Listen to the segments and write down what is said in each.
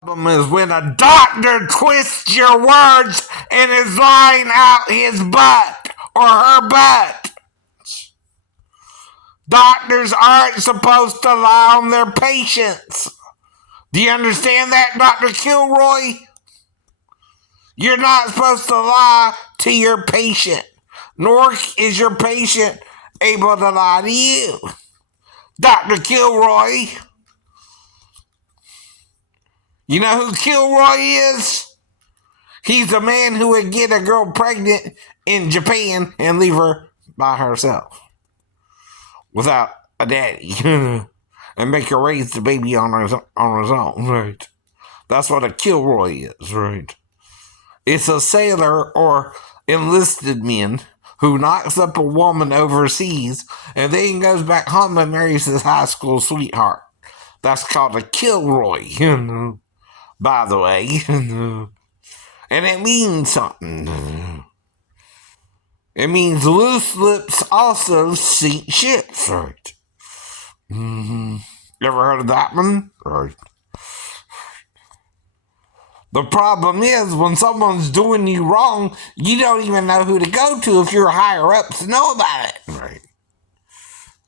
Problem is when a doctor twists your words and is lying out his butt or her butt. Doctors aren't supposed to lie on their patients. Do you understand that, Dr. Kilroy? You're not supposed to lie to your patient, nor is your patient able to lie to you. Dr. Kilroy. You know who Kilroy is? He's a man who would get a girl pregnant in Japan and leave her by herself without a daddy and make her raise the baby on his own, right? That's what a Kilroy is, right? It's a sailor or enlisted man who knocks up a woman overseas and then goes back home and marries his high school sweetheart. That's called a Kilroy, by the way. And it means something. It means loose lips also sink ships, right? You ever heard of that one? Right. The problem is when someone's doing you wrong, you don't even know who to go to if your higher ups know about it. Right.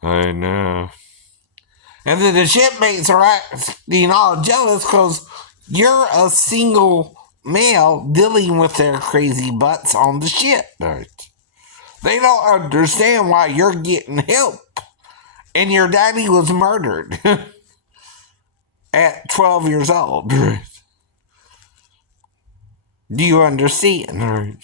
I know. And then the shipmates are acting all jealous because you're a single male dealing with their crazy butts on the ship. Right. They don't understand why you're getting help. And your daddy was murdered at 12 years old. Right. Do you understand? Right.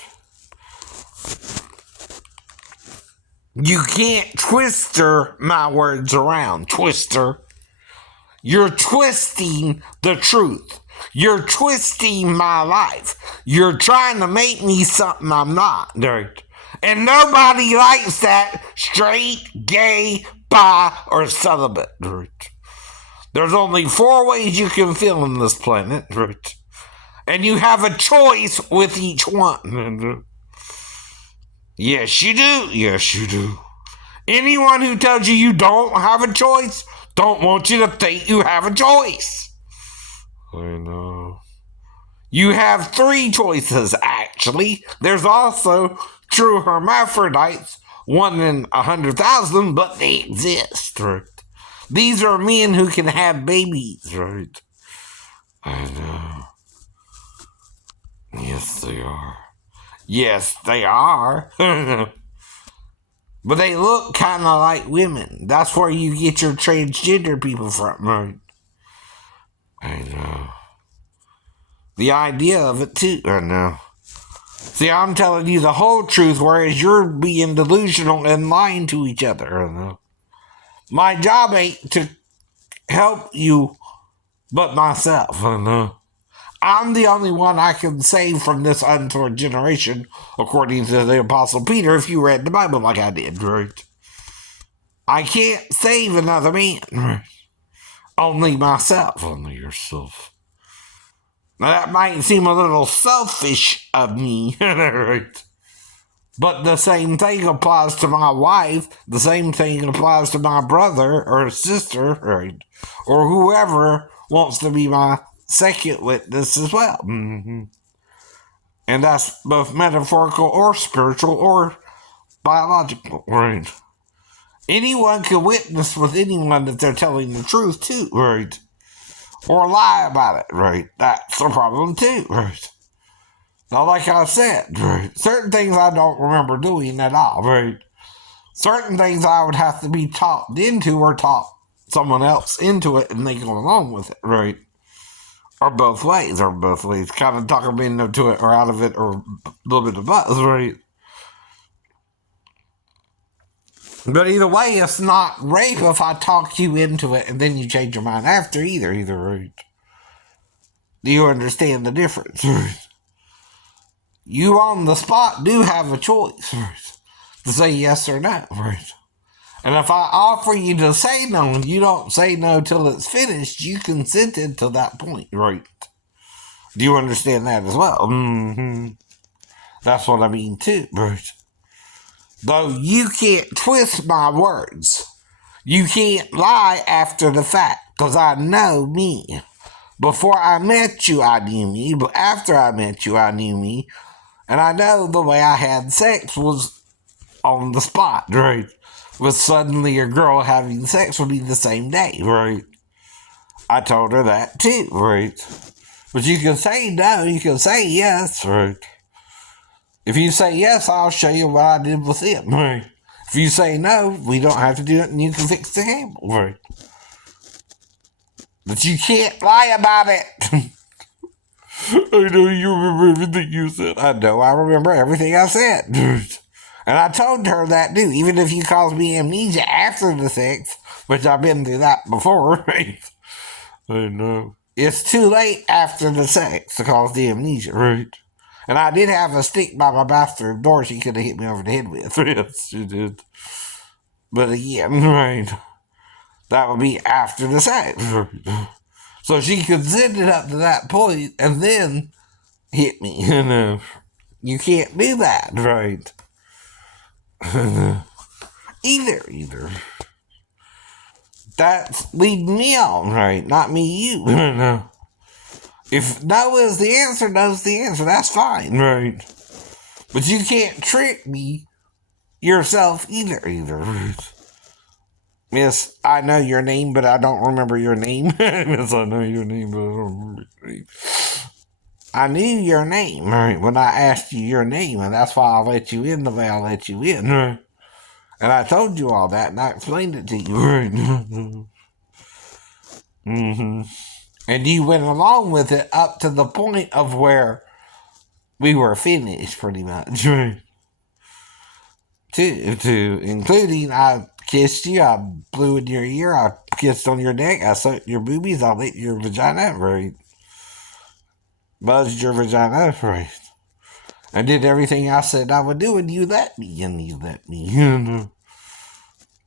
You can't twister my words around, twister. You're twisting the truth. You're twisting my life. You're trying to make me something I'm not, right? And nobody likes that, straight, gay, bi, or celibate, right? There's only 4 ways you can feel on this planet, right? And you have a choice with each one. Yes, you do. Yes, you do. Anyone who tells you you don't have a choice don't want you to think you have a choice. I know. You have 3 choices, actually. There's also true hermaphrodites, 1 in 100,000, but they exist, right? These are men who can have babies, right? I know. Yes, they are. Yes, they are. But they look kind of like women. That's where you get your transgender people from, right? I know. The idea of it, too. I know. See, I'm telling you the whole truth, whereas you're being delusional and lying to each other. I know. My job ain't to help you, but myself. I know. I'm the only one I can save from this untoward generation, according to the Apostle Peter, if you read the Bible like I did, right? I can't save another man, right? Only myself, only yourself. Now that might seem a little selfish of me, right? But the same thing applies to my wife, the same thing applies to my brother or sister, right? Or whoever wants to be my second witness as well. Mm-hmm. And that's both metaphorical or spiritual or biological, right? Anyone can witness with anyone that they're telling the truth too, right? Or lie about it, right? That's a problem too, right? Now, like I said, right? Certain things I don't remember doing at all, right? Certain things I would have to be talked into or taught someone else into it and they go along with it, right? Or both ways. Kind of talk them into it or out of it or a little bit of both, right? But either way, it's not rape if I talk you into it and then you change your mind after either, right? Do you understand the difference, right? You on the spot do have a choice, right? To say yes or no, right? And if I offer you to say no and you don't say no till it's finished, you consented to that point, right? Do you understand that as well? Mm-hmm. That's what I mean too, right? Though you can't twist my words. You can't lie after the fact, because I know me. Before I met you, I knew me, but after I met you, I knew me. And I know the way I had sex was on the spot, right? With suddenly a girl having sex would be the same day, right? I told her that too, right? But you can say no, you can say yes, right? If you say yes, I'll show you what I did with it, right? If you say no, we don't have to do it and you can fix the cable, right? But you can't lie about it. I know you remember everything you said. I know I remember everything I said. And I told her that too, even if you cause me amnesia after the sex, which I've been through that before, right? I know. It's too late after the sex to cause the amnesia, right? And I did have a stick by my bathroom door she could have hit me over the head with. Yes, she did. But again, right, that would be after the sex. So she consented up to that point and then hit me. You can't do that, right? Either. That's leading me on, right? Not me, you. No. If no is the answer, no's the answer. That's fine, right? But you can't trick me yourself either. Miss, I know your name, but I don't remember your name. Miss, I know your name, but I don't remember your name. I knew your name, right, when I asked you your name, and that's why I let you in the way I let you in, right? And I told you all that, and I explained it to you, right? Mm-hmm. And you went along with it up to the point of where we were finished, pretty much, right? To including, I kissed you, I blew in your ear, I kissed on your neck, I sucked your boobies, I licked your vagina, right? Buzzed your vagina, right? I did everything I said I would do, and you let me.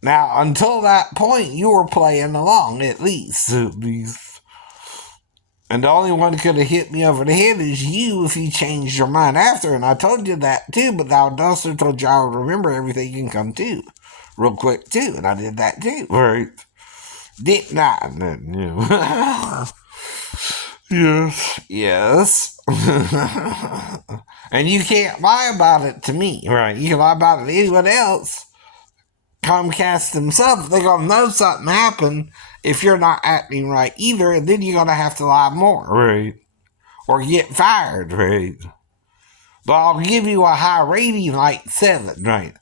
Now, until that point, you were playing along, at least. And the only one that could have hit me over the head is you if you changed your mind after. And I told you that too, but I also told you I would remember everything and come too. Real quick too, and I did that too. Right. Didn't I? Yes. And you can't lie about it to me, right? You can lie about it to anyone else. Comcast themselves, they're going to know something happened if you're not acting right either, and then you're going to have to lie more, right? Or get fired, right? But I'll give you a high rating like 7, right?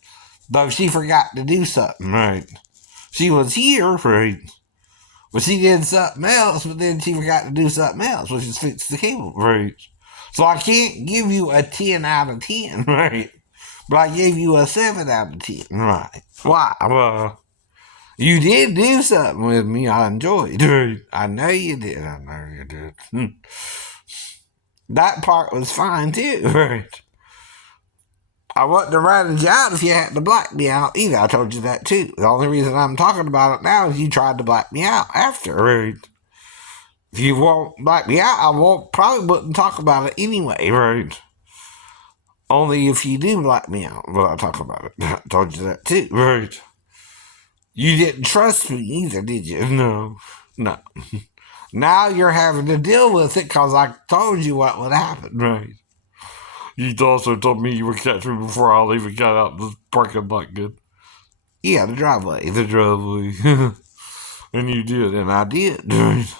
Though she forgot to do something, right? She was here, right? But she did something else, but then she forgot to do something else, which is fix the cable, right? So I can't give you a 10 out of 10, right? But I gave you a 7 out of 10, right? Why? Well, you did do something with me I enjoyed, right? I know you did. That part was fine too, right? I wouldn't have ratted you out if you had to black me out either. I told you that too. The only reason I'm talking about it now is you tried to black me out after, right? If you won't black me out, probably wouldn't talk about it anyway, right? Only if you do black me out will I talk about it. I told you that too, right? You didn't trust me either, did you? No. Now you're having to deal with it because I told you what would happen, right? You also told me you would catch me before I even got out the parking lot good. Yeah, the driveway. And you did, and I did, right?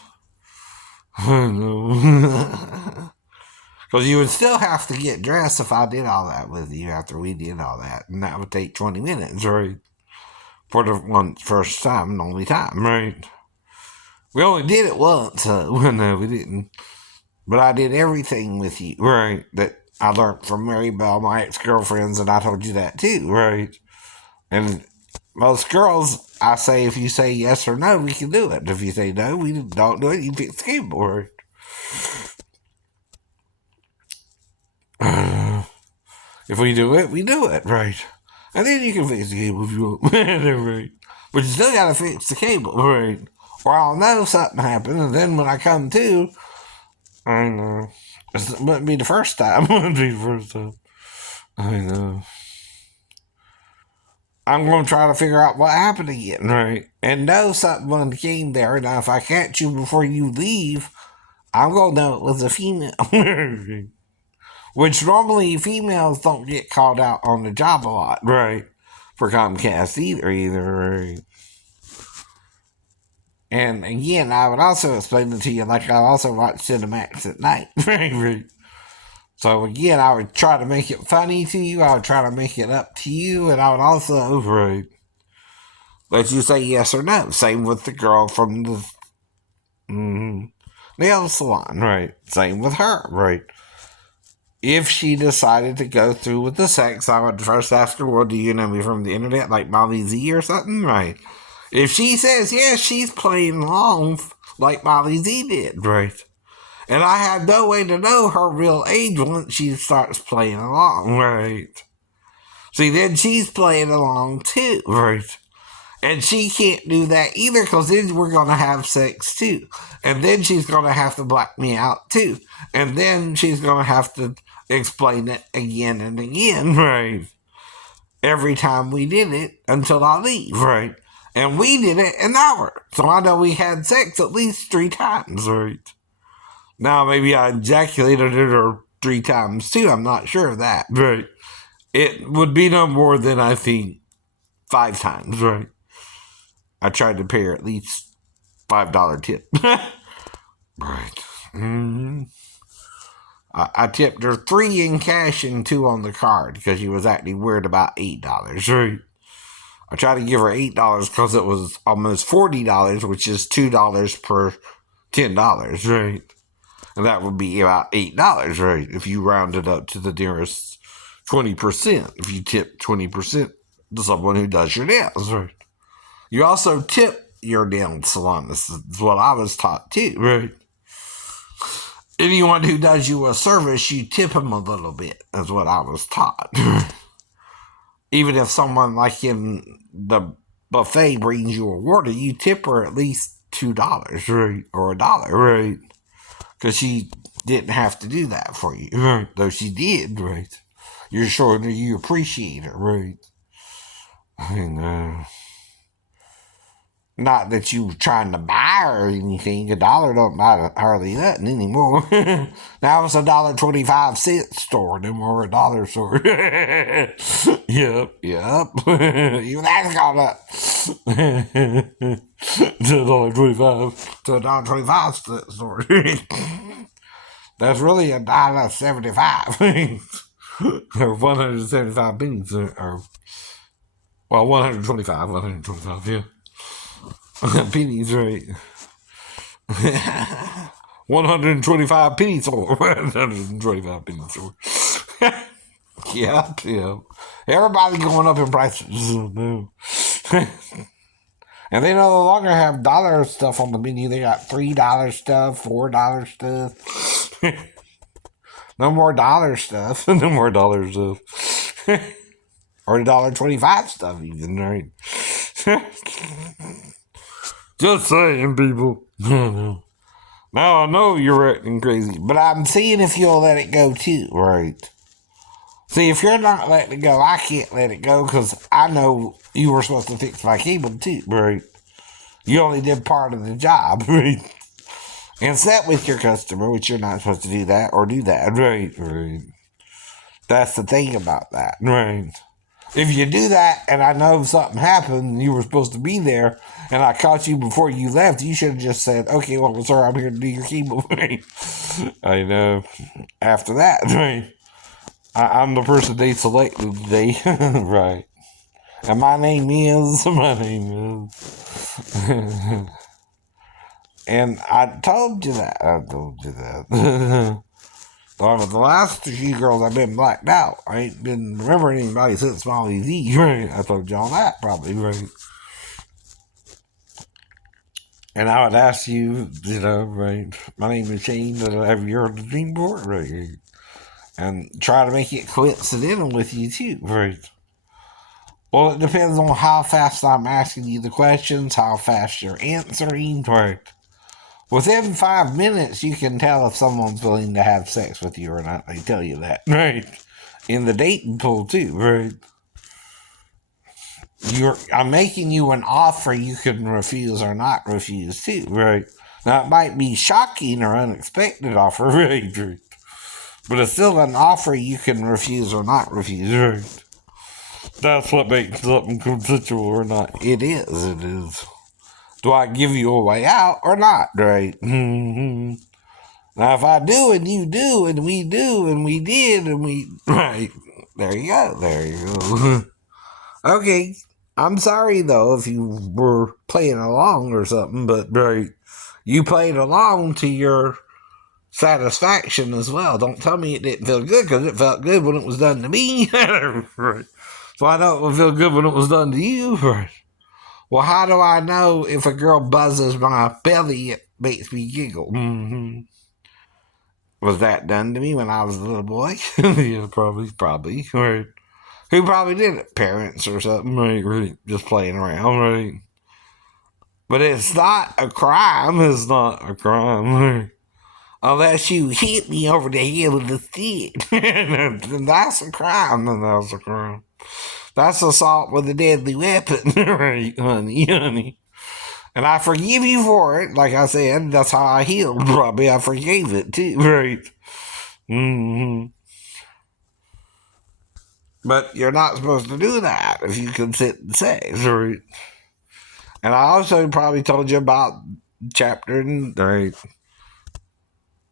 I know. Because you would still have to get dressed if I did all that with you after we did all that. And that would take 20 minutes, right? For the first time and only time, right? We only did it once. No, we didn't. But I did everything with you, right? That I learned from Mary Bell, my ex-girlfriends, and I told you that too, right? And most girls, I say if you say yes or no, we can do it. If you say no, we don't do it, you pick the keyboard. If we do it, we do it, right? And then you can fix the cable if you want. Right? But you still gotta fix the cable, right? Or I'll know something happened, and then when I come to, I know. It wouldn't be the first time. I know. I'm going to try to figure out what happened again, right? And know something came there. Now, if I catch you before you leave, I'm gonna know it was a female. Which normally females don't get called out on the job a lot, right? For Comcast either, right? And again, I would also explain it to you like I also watch Cinemax at night, right? So again, I would try to make it funny to you. I would try to make it up to you, and I would also, right, let you say yes or no. Same with the girl from the nail salon, right? Same with her, right? If she decided to go through with the sex, I would first ask her, well, do you know me from the internet, like Molly Z or something, right? If she says yes, she's playing along like Molly Z did, right? And I have no way to know her real age once she starts playing along, right? See, then she's playing along too, right? And she can't do that either because then we're going to have sex too. And then she's going to have to black me out too. And then she's going to have to explain it again and again, right? Every time we did it until I leave, right? And we did it an hour. So I know we had sex at least 3 times, right? Now maybe I ejaculated it or 3 times too. I'm not sure of that, right? It would be no more than, I think, 5 times, right? I tried to pay her at least $5 tip. Right. Mm-hmm. I tipped her 3 in cash and 2 on the card because she was acting weird about $8. Right. I tried to give her $8 because it was almost $40, which is $2 per $10, right? And that would be about $8, right? If you round it up to the nearest 20%. If you tip 20% to someone who does your nails, right? You also tip your nail salon. This is what I was taught too, right? Anyone who does you a service, you tip them a little bit, is what I was taught. Even if someone like in the buffet brings you a water, you tip her at least $2, right? Or $1, right? Because she didn't have to do that for you, right? Though she did, right? You're showing her you appreciate her, right? And, not that you were trying to buy her or anything. $1 don't buy hardly nothing anymore. Now it's $1.25 store, no more $1 store. Yep. Even that's gone up. to $1.25. To $1.25 store. That's really $1.75. Or 175 pennies. Or, well, 125, yeah. Pennies, right? 125 pennies or 125 pennies or. Yeah. Everybody going up in prices. No. And they no longer have dollar stuff on the menu. They got $3 stuff, $4 stuff. No more dollar stuff. No more dollar stuff. Or $1.25 stuff even, right? Just saying, people. Now I know you're acting crazy, but I'm seeing if you'll let it go too, right? See, if you're not letting it go, I can't let it go because I know you were supposed to fix my cable too, right? You only did part of the job, right? And sat with your customer, which you're not supposed to do that or do that, right? That's the thing about that, right? If you do that and I know something happened and you were supposed to be there and I caught you before you left, you should have just said, okay, well, sir, I'm here to do your cable. I know. After that, right? I'm the person they selected today. Right. And my name is. And I told you that. Well, with the last 2 girls, I've been blacked out. I ain't been remembering anybody since Molly Z, right? I told y'all that, probably, right? And I would ask you, right? My name is Shane. Have you heard of the Dream Board, right? And try to make it coincidental with you, too, right? Well, it depends on how fast I'm asking you the questions, how fast you're answering, right? Within 5 minutes, you can tell if someone's willing to have sex with you or not. They tell you that, right? In the dating pool, too, right? I'm making you an offer you can refuse or not refuse, too, right? Now, it might be shocking or unexpected offer, right? But it's still an offer you can refuse or not refuse, right? That's what makes something consensual or not. It is. Do I give you a way out or not, right? Now, if I do and you do and we do and we did and we... Right. There you go. Okay. I'm sorry, though, if you were playing along or something, but, right, you played along to your satisfaction as well. Don't tell me it didn't feel good, because it felt good when it was done to me. Right. So I know it would feel good when it was done to you. Right. Well, how do I know if a girl buzzes my belly, it makes me giggle? Mm-hmm. Was that done to me when I was a little boy? Yeah, probably. Right. Who probably did it? Parents or something, right? Just playing around, right? But it's not a crime. It's not a crime, right? Unless you hit me over the head with a stick. Then that's a crime. That's assault with a deadly weapon. Right, honey. And I forgive you for it. Like I said, that's how I healed. Probably I forgave it too. Right. Mm-hmm. But you're not supposed to do that if you consent and sex. Right. And I also probably told you about chapter, right,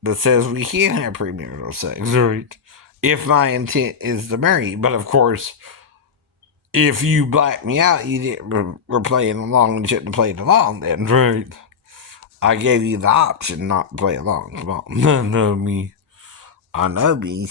that says we can't have premarital sex, right? If my intent is to marry you. But of course, if you black me out, you didn't, we're playing along and shouldn't have played along then, right? I gave you the option not to play along. Come on. No, me. I know me.